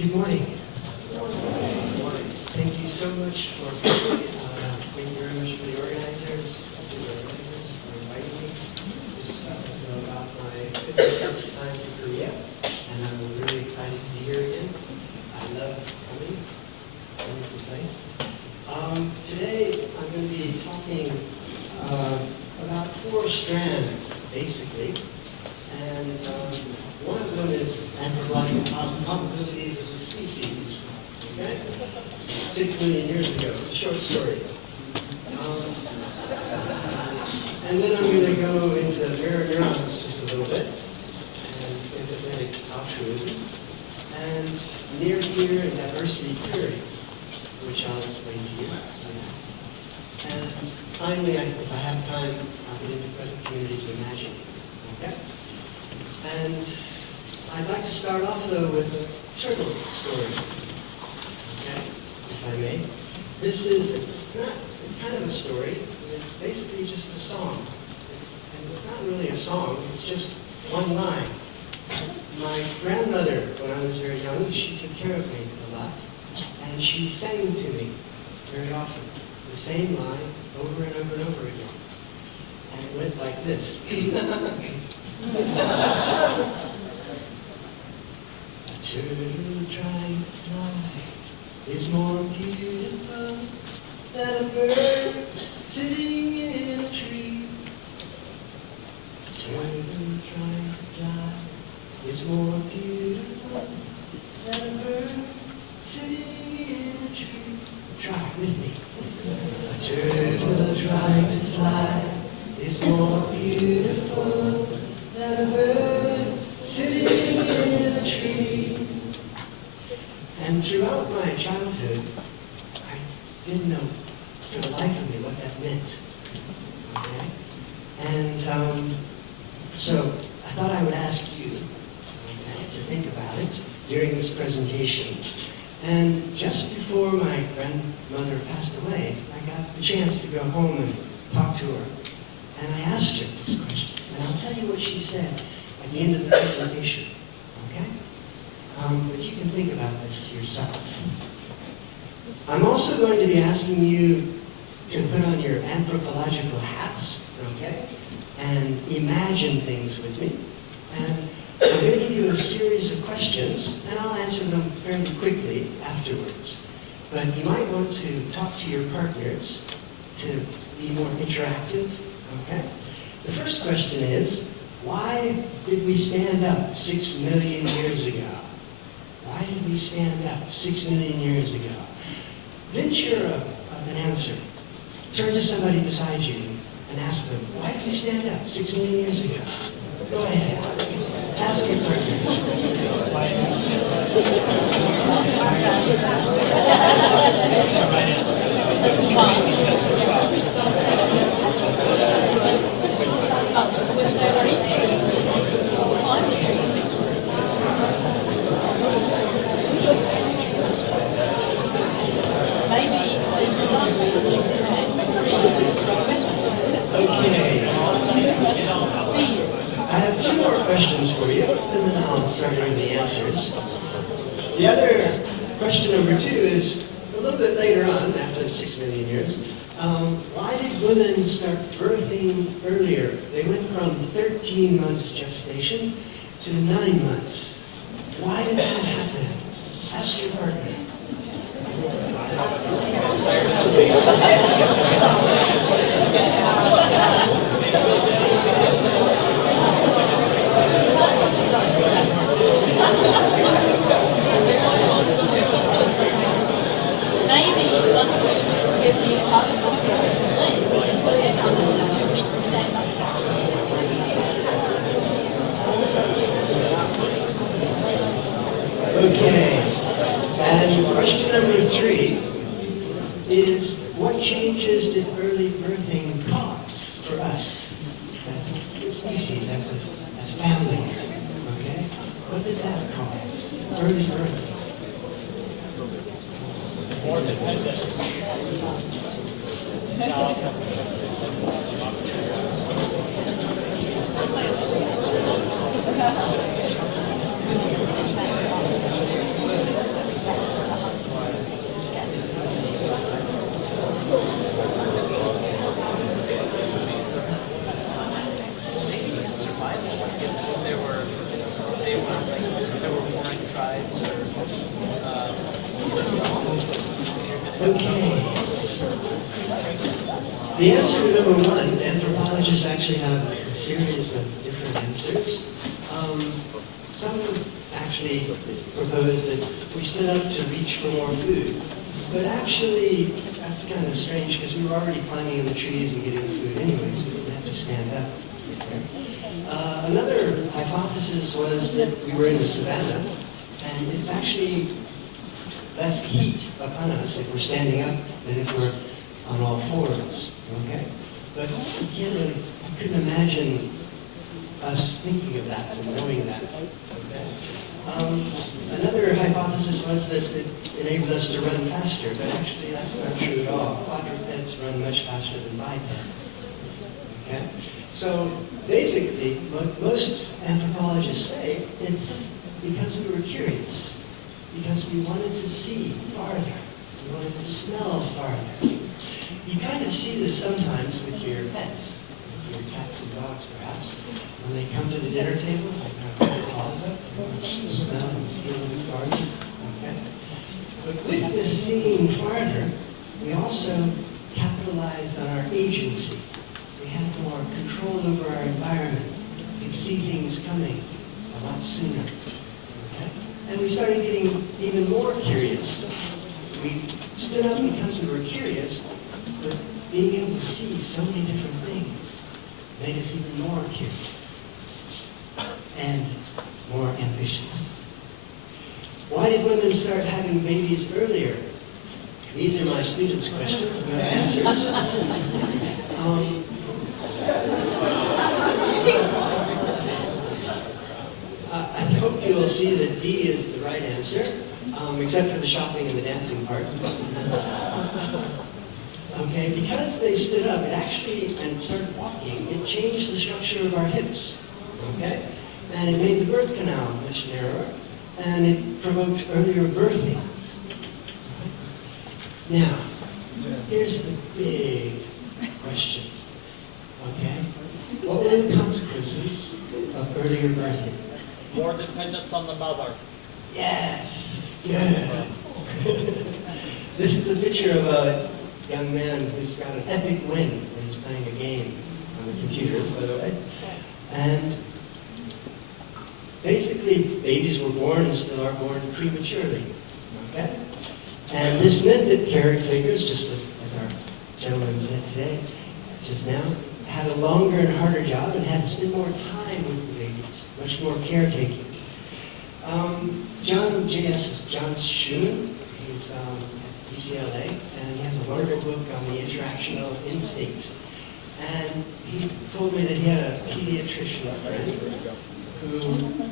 Good morning. Thank you so much for coming. Thank you very much for the organizers, to the organizers for inviting me. This is about my 56th time to Korea, and I'm really excited to be here again. I love coming. It's a wonderful place. Today I'm going to be talking about 4 strands, basically. And one of them is anthropological probabilities of the species. Okay? 6 million years ago. It's a short story. And then I'm going to go into mirror neurons just a little bit, and empathetic altruism, and near peer and diversity theory, which I'll explain to you. And finally, if I have time, I'll get into present communities of imagining. Okay? And I'd like to start off, though, with a turtle story, okay, if I may. It's kind of a story. It's basically just a song. It's not really a song. It's just one line. My grandmother, when I was very young, she took care of me a lot, and she sang to me very often the same line over and over and over again. And it went like this. A turtle trying to fly is more beautiful than a bird sitting in a tree. A turtle trying to fly is more beautiful than a bird sitting in a tree. Try it with me. A turtle trying to fly is more beautiful than a bird sitting in a tree. And throughout my childhood, I didn't know for the life of me what that meant. Okay? And so I thought I would ask you, okay, to think about it during this presentation. And just before my grandmother passed away, I got the chance to go home and talk to her. And I asked her this question. And I'll tell you what she said at the end of the presentation, okay? But you can think about this yourself. I'm also going to be asking you to put on your anthropological hats, okay? And imagine things with me. And I'm going to give you a series of questions, and I'll answer them fairly quickly afterwards. But you might want to talk to your partners to be more interactive, okay? The first question is, why did we stand up 6 million years ago? Why did we stand up 6 million years ago? Venture an answer. Turn to somebody beside you and ask them, why did we stand up 6 million years ago? Go ahead. Ask your partners. I have 2 more questions for you, and then I'll start with the answers. The other question number 2 is a little bit later on, after the 6 million years. Why did women start birthing earlier? They went from 13 months gestation to 9 months. Why did that happen? Ask your partner. Okay, and question number 3 is, what changes did early birthing cause for us as species, as families? Okay, what did that cause? Early birthing. More dependence. Okay. The answer to number one, anthropologists actually have a series of different answers. Some actually propose that we stood up to reach for more food. But actually, that's kind of strange because we were already climbing in the trees and getting food anyways. We didn't have to stand up. Another hypothesis was that we were in the savannah, and it's actually less heat upon us if we're standing up than if we're on all fours. Okay? But we couldn't imagine us thinking of that and knowing that. Okay? Another hypothesis was that it enabled us to run faster, but actually that's not true at all. Quadrupeds run much faster than bipeds. Okay? So basically, what most anthropologists say, it's because we were curious, because we wanted to see farther, we wanted to smell farther. You kind of see this sometimes with your pets, with your cats and dogs perhaps. When they come to the dinner table, they kind of put their paws up, and smell and see a little bit farther. Okay? But with this seeing farther, we also capitalized on our agency. We had more control over our environment. We could see things coming a lot sooner. Okay? And we started getting even more curious. We stood up because we were curious, but being able to see so many different things made us even more curious and more ambitious. Why did women start having babies earlier? These are my students' questions. We have answers. I hope you'll see that D is the right answer, except for the shopping and the dancing part. Okay, because they stood up, it actually, and started walking, it changed the structure of our hips. Okay? And it made the birth canal much narrower, and it provoked earlier birthings. Now, here's the big question. Okay? What were the consequences of earlier birthing? More dependence on the mother. Yes, good. This is a picture of a young man who's got an epic win when he's playing a game on the computers, by the way. And basically, babies were born and still are born prematurely. Okay? And this meant that caretakers, just as our gentleman said today, just now, had a longer and harder job and had to spend more time with the babies, much more caretaking. John Schumann, he's at UCLA, and he has a wonderful book on the interactional instincts. And he told me that he had a pediatrician friend who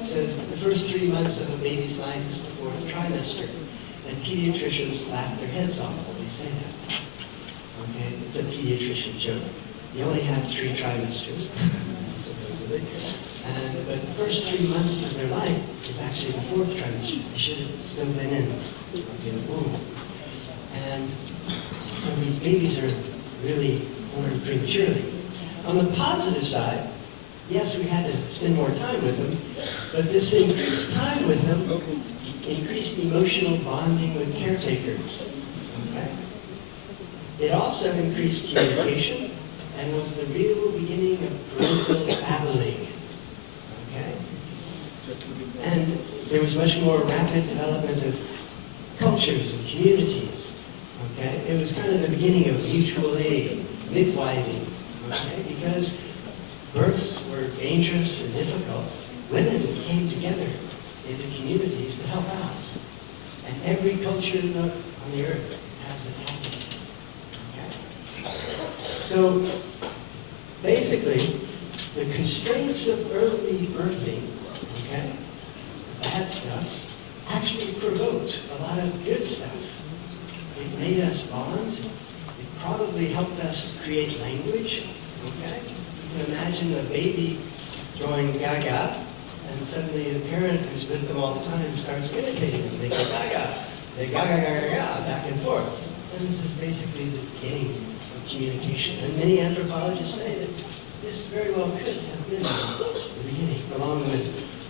says that the first 3 months of a baby's life is the fourth trimester. And pediatricians laugh their heads off when they say that. Okay, it's a pediatrician joke. You only have 3 trimesters, supposedly. But the first 3 months of their life is actually the fourth trimester. They should have still been in the womb. And so these babies are really born prematurely. On the positive side, yes, we had to spend more time with them, but this increased time with them increased emotional bonding with caretakers. Okay? It also increased communication and was the real beginning of parental babbling. Okay? And there was much more rapid development of cultures and communities. Okay? It was kind of the beginning of mutual aid, midwiving. Okay? Because births were dangerous and difficult, women came together into communities to help out. And every culture on the earth has this happening. Okay? So basically, the constraints of early birthing, okay, bad stuff, actually provoked a lot of good stuff. It made us bond. It probably helped us create language. Okay? You can imagine a baby going gaga, and suddenly the parent who's with them all the time starts imitating them. They go gaga. They gaga, gaga, gaga, back and forth. And this is basically the beginning of communication. And many anthropologists say that this very well could have been the beginning, along with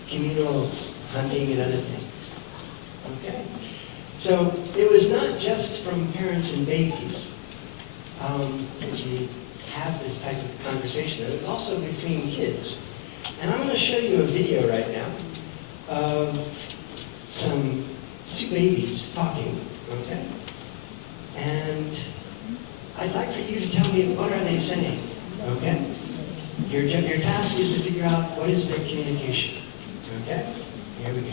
communal hunting and other things. Okay? So it was not just from parents and babies that you have this type of conversation. It was also between kids. And I'm going to show you a video right now of two babies talking, okay? And I'd like for you to tell me, what are they saying, okay? Your task is to figure out what is their communication, okay? Here we go.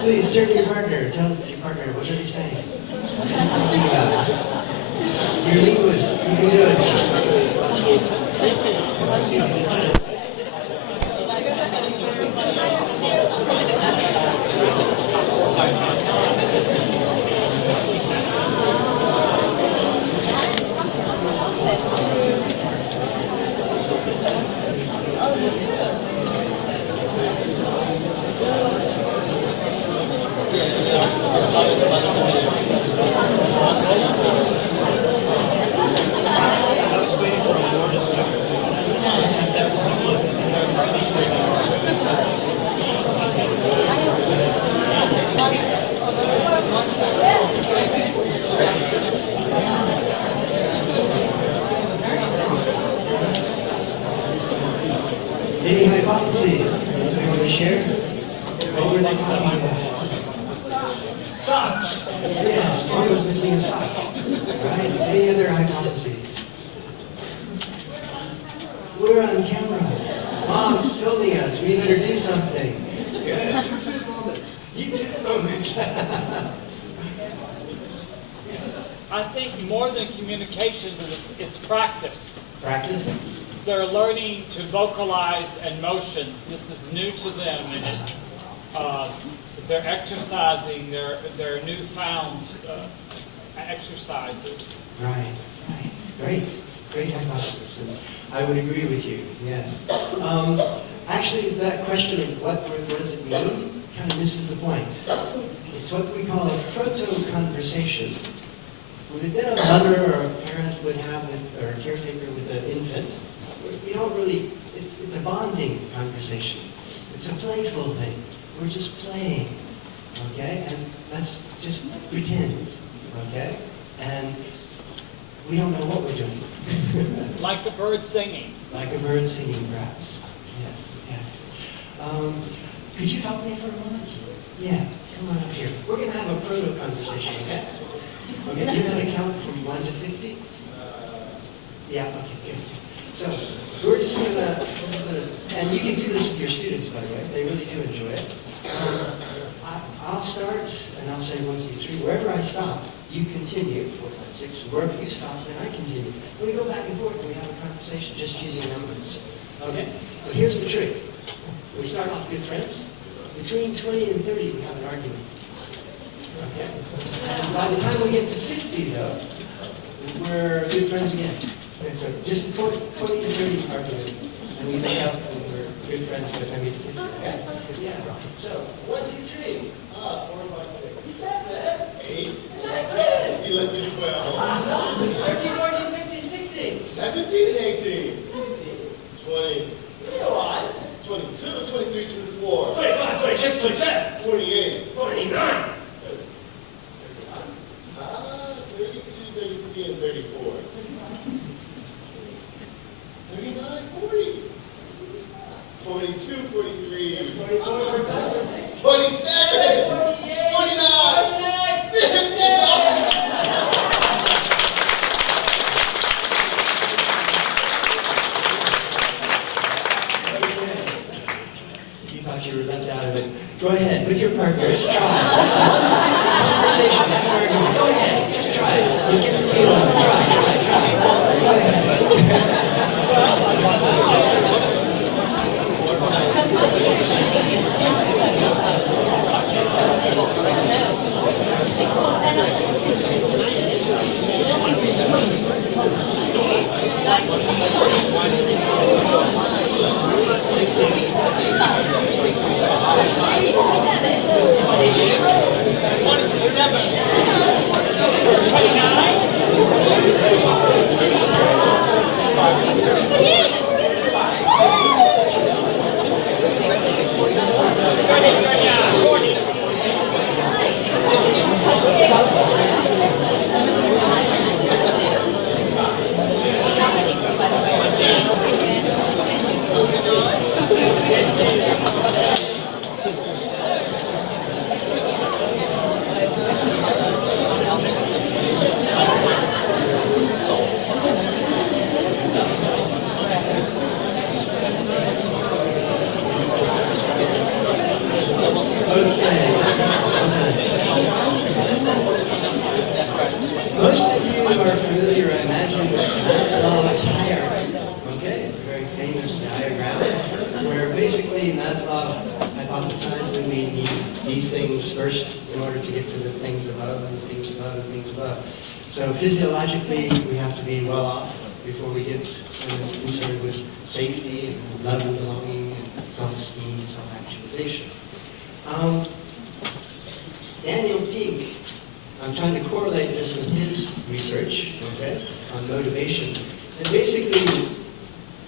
Please turn to your partner. Tell your partner, what are they saying? What are you talking about? You're a linguist. You can do it. Any hypotheses? Anybody want to share? What were they talking about? Socks! Yes, Mom was missing a sock. Right? Any other hypotheses? We're on camera. Mom's filming us. We better do something. Good. YouTube moments. YouTube moments. Yes. I think more than communication, it's practice. Practice? They're learning to vocalize emotions. This is new to them, and it's they're exercising their newfound exercises. Right. Great hypothesis, and I would agree with you. Yes. Actually, that question of what does it mean kind of misses the point. It's what we call a proto-conversation. Would have been a mother or a parent would have with, or a caretaker with an infant. You don't really, it's a bonding conversation. It's a playful thing. We're just playing, okay? And let's just pretend, okay? And we don't know what we're doing. Like the bird singing. Like a bird singing, perhaps. Yes. Could you help me for a moment? Yeah, come on up here. We're going to have a proto-conversation, okay? Okay, you know how to count from 1 to 50? Yeah, okay, good. So, we're just going to, and you can do this with your students, by the way. They really do enjoy it. I'll start, and I'll say 1, 2, 3. Wherever I stop, you continue. 4, 5, 6. Wherever you stop, then I continue. We go back and forth, and we have a conversation just using numbers. Okay? But here's the trick. We start off good friends. Between 20 and 30, we have an argument. Okay? And by the time we get to 50, 50 though, we're good friends again. And so just 20 to 30 arguments, and we make up and we're good friends by the time we get to 50. Okay? Yeah. So 1, 2, 3. 4, 5, 6. 7, 8. 9, 10. 11, 12. 13, 14, 15, 16. 17 and 18. 20. Go on. 22, 23, 24. 25, 26, 27. 48. 49. 32, 33, and 34. 39, 40. 42, 43. 44, 45, 46. 47. 48. 49. 50. You thought you were left out of it. Go ahead, with your partners, try. Conversation, have an argument. Go ahead, just try it. You'll get the feel of it. Try. Go ahead. Most of you are familiar, I imagine, with Maslow's hierarchy. Okay, it's a very famous diagram where basically Maslow hypothesized that we need these things first in order to get to the things above and things above and things above. So physiologically, we have to be well off before we get concerned with safety and love and belonging and self-esteem, self-actualization. Daniel Pink, I'm trying to correlate this with his research, okay, on motivation. And basically,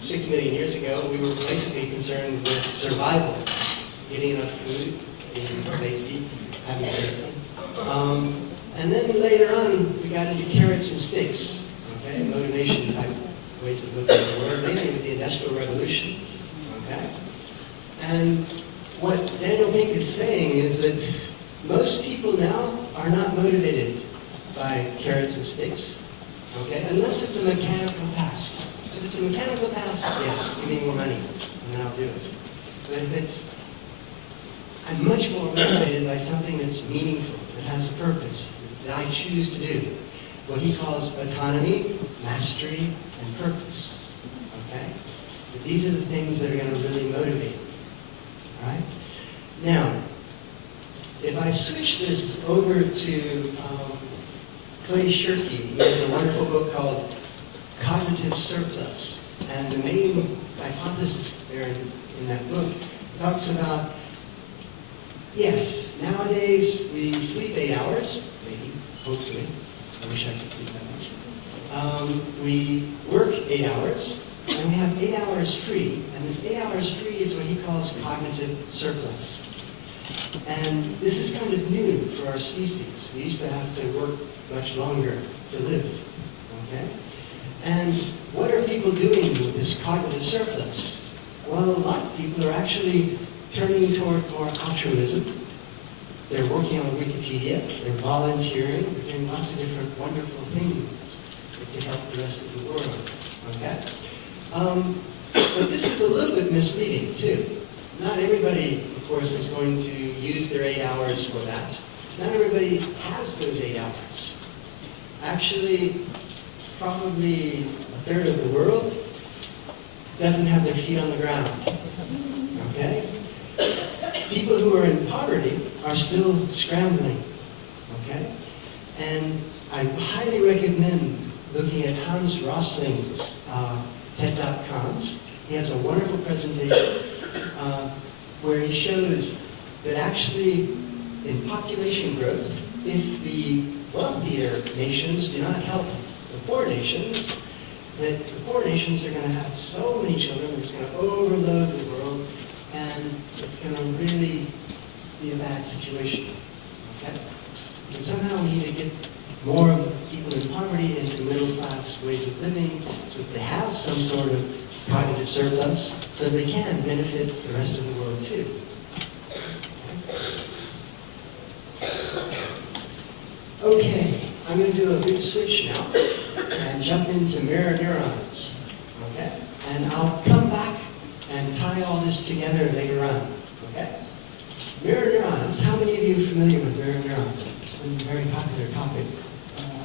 6 million years ago, we were basically concerned with survival, getting enough food, being safety, having safety. And then later on, we got into carrots and sticks, okay, motivation type ways of looking at the world, mainly with the Industrial Revolution, okay. And what Daniel Pink is saying is that most people now are not motivated by carrots and sticks, okay, unless it's a mechanical task. If it's a mechanical task, yes, give me more money, and then I'll do it. But if it's, I'm much more motivated by something that's meaningful, that has a purpose, that I choose to do. What he calls autonomy, mastery, and purpose, okay? But these are the things that are going to really motivate me, all right? Now, if I switch this over to Clay Shirky, he has a wonderful book called Cognitive Surplus. And the main hypothesis there in that book talks about, yes, nowadays we sleep 8 hours, maybe, hopefully. I wish I could sleep that much. We work 8 hours, and we have 8 hours free. And this 8 hours free is what he calls cognitive surplus. And this is kind of new for our species. We used to have to work much longer to live, okay? And what are people doing with this cognitive surplus? Well, a lot of people are actually turning toward more altruism. They're working on Wikipedia, they're volunteering, they're doing lots of different wonderful things that can help the rest of the world, okay? But this is a little bit misleading, too. Not everybody, of course, is going to use their 8 hours for that. Not everybody has those 8 hours. Actually, probably a third of the world doesn't have their feet on the ground. Okay? People who are in poverty are still scrambling. Okay? And I highly recommend looking at Hans Rosling's TED.coms. He has a wonderful presentation where he shows that actually in population growth, if the wealthier nations do not help the poor nations, that the poor nations are going to have so many children, it's going to overload the world, and it's going to really be a bad situation. Okay? And somehow we need to get more people in poverty into middle-class ways of living so that they have some sort of cognitive surplus so they can benefit the rest of the world too. Okay, I'm going to do a big switch now and jump into mirror neurons. Okay? And I'll come back and tie all this together later on. Okay? Mirror neurons, how many of you are familiar with mirror neurons? It's been a very popular topic.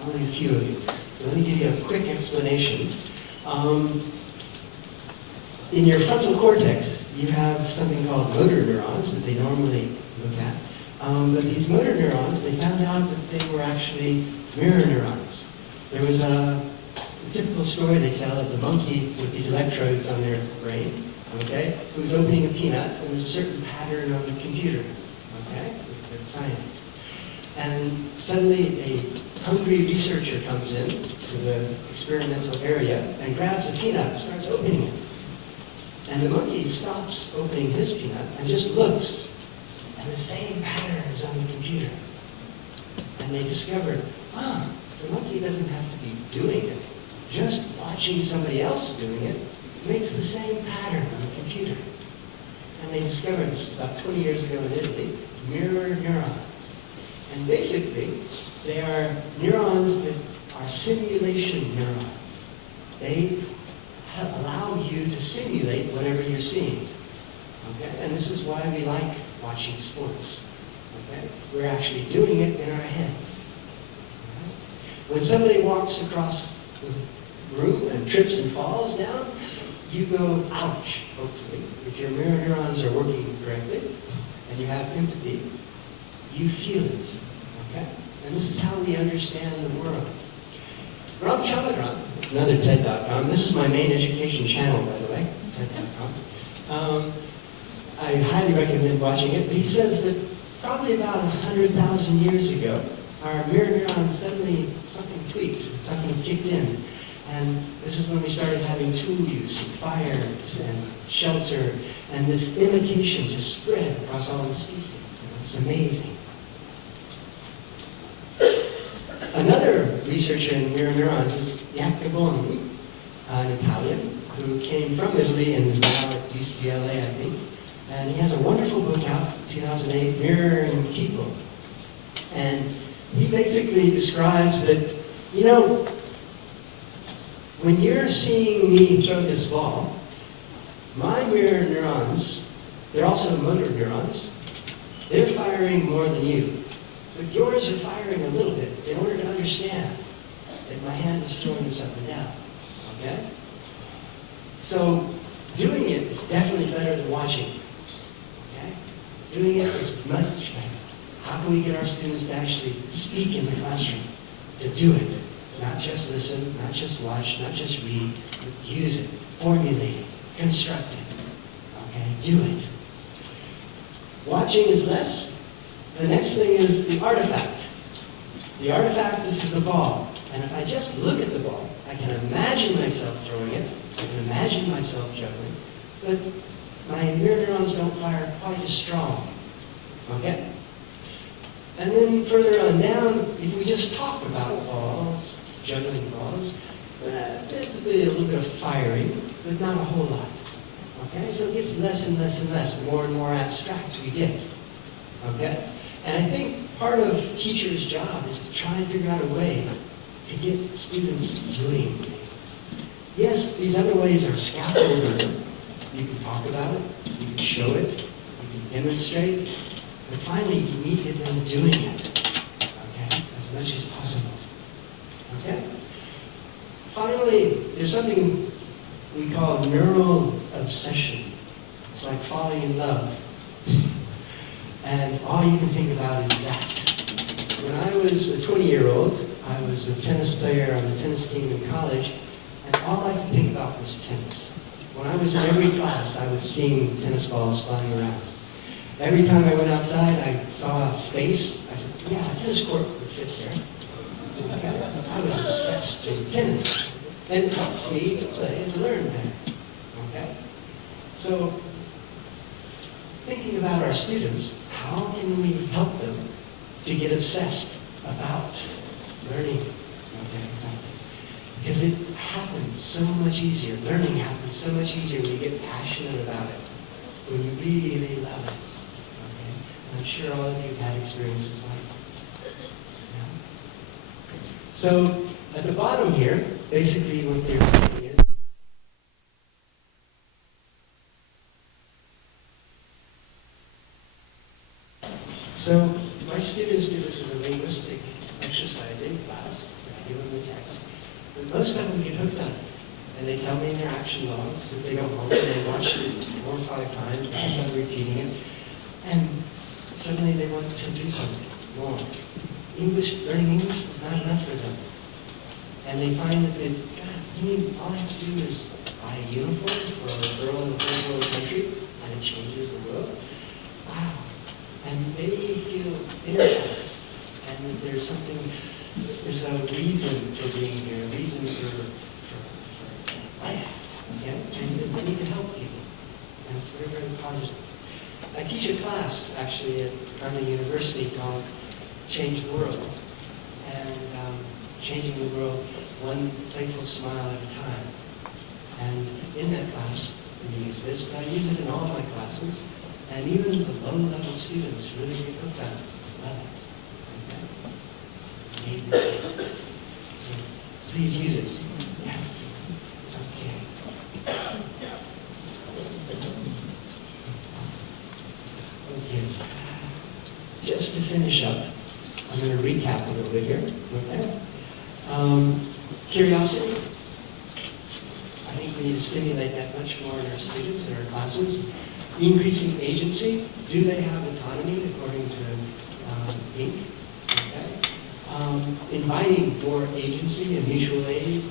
Only a few of you. So let me give you a quick explanation. In your frontal cortex, you have something called motor neurons that they normally look at. But these motor neurons, they found out that they were actually mirror neurons. There was a typical story they tell of the monkey with these electrodes on their brain, okay, who was opening a peanut, and there was a certain pattern on the computer, okay, with the scientist. And suddenly a hungry researcher comes in to the experimental area and grabs a peanut and starts opening it. And the monkey stops opening his peanut and just looks. And the same pattern is on the computer. And they discovered, the monkey doesn't have to be doing it. Just watching somebody else doing it makes the same pattern on the computer. And they discovered, this was about 20 years ago in Italy, mirror neurons. And basically, they are neurons that are simulation neurons. They allow you to simulate whatever you're seeing. Okay? And this is why we like watching sports. Okay? We're actually doing it in our heads. Right? When somebody walks across the room and trips and falls down, you go, ouch, hopefully. If your mirror neurons are working correctly and you have empathy, you feel it. Okay? And this is how we understand the world. Ram Chandran, it's another TED.com. This is my main education channel, by the way, TED.com. I highly recommend watching it. But he says that probably about 100,000 years ago, our mirror neurons suddenly, something tweaked, something kicked in. And this is when we started having tool use, and fires, and shelter, and this imitation just spread across all the species. And it's amazing. Another researcher in mirror neurons is Jacoboni, an Italian, who came from Italy and is now at UCLA, I think. And he has a wonderful book out, 2008, Mirroring People. And he basically describes that, you know, when you're seeing me throw this ball, my mirror neurons, they're also motor neurons, they're firing more than you. But yours are firing a little bit in order to understand that my hand is throwing this up and down. Okay? So doing it is definitely better than watching. Okay? Doing it is much better. How can we get our students to actually speak in the classroom? To do it. Not just listen, not just watch, not just read, but use it, formulate it, construct it. Okay? Do it. Watching is less. The next thing is the artifact. The artifact, this is a ball. And if I just look at the ball, I can imagine myself throwing it. I can imagine myself juggling. But my mirror neurons don't fire quite as strong. Okay? And then further on down, if we just talk about balls, juggling balls, there's a little bit of firing, but not a whole lot. Okay? So it gets less and less and less, more and more abstract we get. Okay? And I think part of teachers' job is to try and figure out a way to get students doing things. Yes, these other ways are scaffolding. You can talk about it, you can show it, you can demonstrate, but finally you need to get them doing it, okay, as much as possible. Okay? Finally, there's something we call neural obsession. It's like falling in love. And all you can think about is that. When I was a 20-year-old, tennis player on the tennis team in college, and all I could think about was tennis. When I was in every class, I was seeing tennis balls flying around. Every time I went outside, I saw a space. I said, yeah, a tennis court would fit there. Okay. I was obsessed with tennis. And it helps me to play and to learn better. Okay? So, thinking about our students, how can we help them to get obsessed about learning? Okay, exactly. Because it happens so much easier. Learning happens so much easier when you get passionate about it, when you really love it. Okay? And I'm sure all of you have had experiences like this. Yeah? So, at the bottom here, basically what they're saying is, so my students do this as a linguistic exercise in class, I give them the text, but most of them get hooked on it. And they tell me in their action logs that they go home and they watch it 4 or 5 times, and I'm repeating it, and suddenly they want to do something more. Learning English is not enough for them. And they find that all I have to do is buy a uniform for a girl in a third world country, and it changes the world. Wow. And they feel energized. And there's a reason for being here, a reason for life. Okay? And they need to help people. And it's very, very positive. I teach a class, actually, at Carnegie University called Change the World. And changing the world one playful smile at a time. And in that class, we use this, but I use it in all my classes. And even the low-level students really get hooked on it. Love it. Okay? It's amazing. So please use it. Yes. Okay. Okay. Just to finish up, I'm going to recap a little bit here. Okay. Curiosity. I think we need to stimulate that much more in our students and our classes. Increasing agency. Do they have autonomy according to Inc? Okay. Inviting more agency and mutual aid.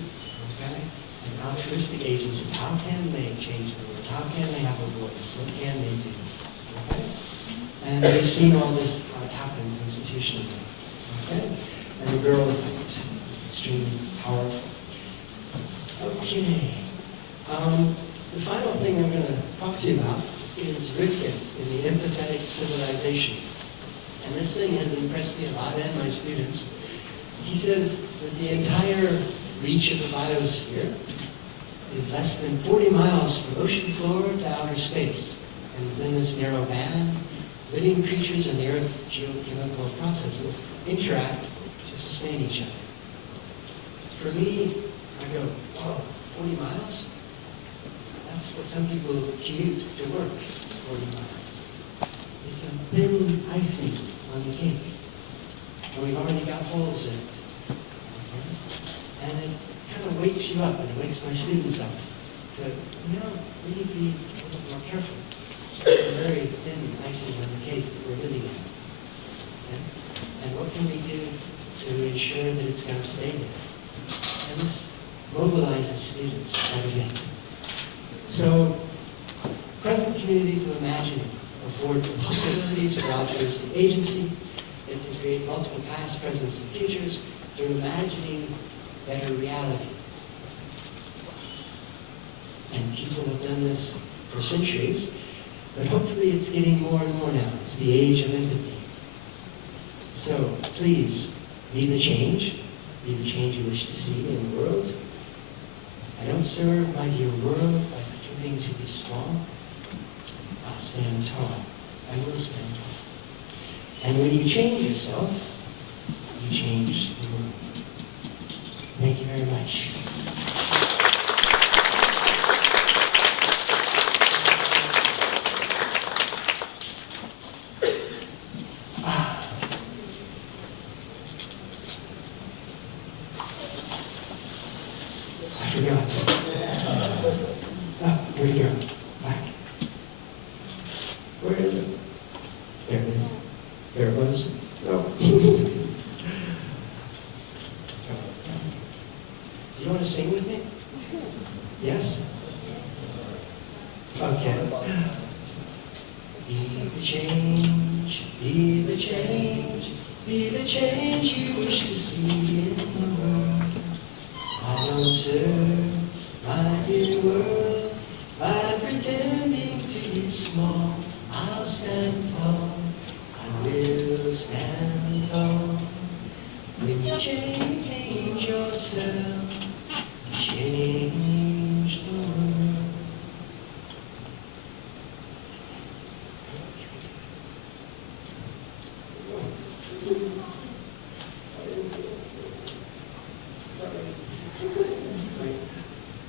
Okay. And altruistic agency. How can they change the world? How can they have a voice? What can they do? Okay. And we've seen all this how it happens institutionally. Okay. And the girl effect. Extremely powerful. Okay. The final thing I'm going to talk to you about is Rifkin in the empathetic civilization. And this thing has impressed me a lot and my students. He says that the entire reach of the biosphere is less than 40 miles from ocean floor to outer space. And within this narrow band, living creatures in the Earth's geochemical processes interact to sustain each other. For me, I go, whoa, 40 miles? That's what some people commute to work, 40 miles. It's a thin icing on the cake. And we've already got holes in it. Okay? And it kind of wakes you up, and it wakes my students up to, we need to be a little more careful. It's a very thin icing on the cake that we're living in. Okay? And what can we do to ensure that it's going to stay there? And this mobilizes students quite a bit. So, present communities of imagining afford possibilities for altruistic agency. It can create multiple past, presents, and futures through imagining better realities. And people have done this for centuries, but hopefully it's getting more and more now. It's the age of empathy. So, please, be the change. Be the change you wish to see in the world. I don't serve my dear world by pretending to be small. I'll stand tall. I will stand tall. And when you change yourself, you change the world. Thank you very much. Where'd it go? Back? Where is it? There it is. There it was. Oh. you want to sing with me? Yes? Okay. Be the change, be the change, be the change you wish to see in the world. I don't serve my dear world by pretending to be small. I'll stand tall, I will stand tall. When you change yourself, change the world.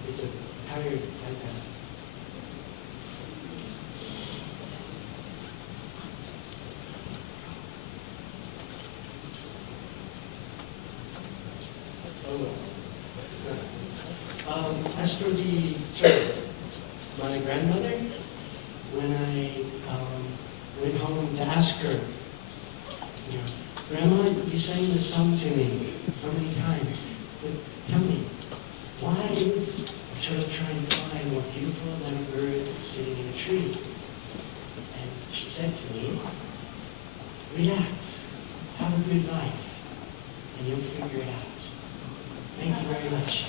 It's a tired iPad. Oh, well. It's not. As for the turtle, my grandmother, when I went home to ask her, you know, Grandma, you sang this song to me so many times, but tell me, why is a turtle trying to fly more beautiful than a bird sitting in a tree? And she said to me, relax, have a good life, and you'll figure it out. Thank you very much.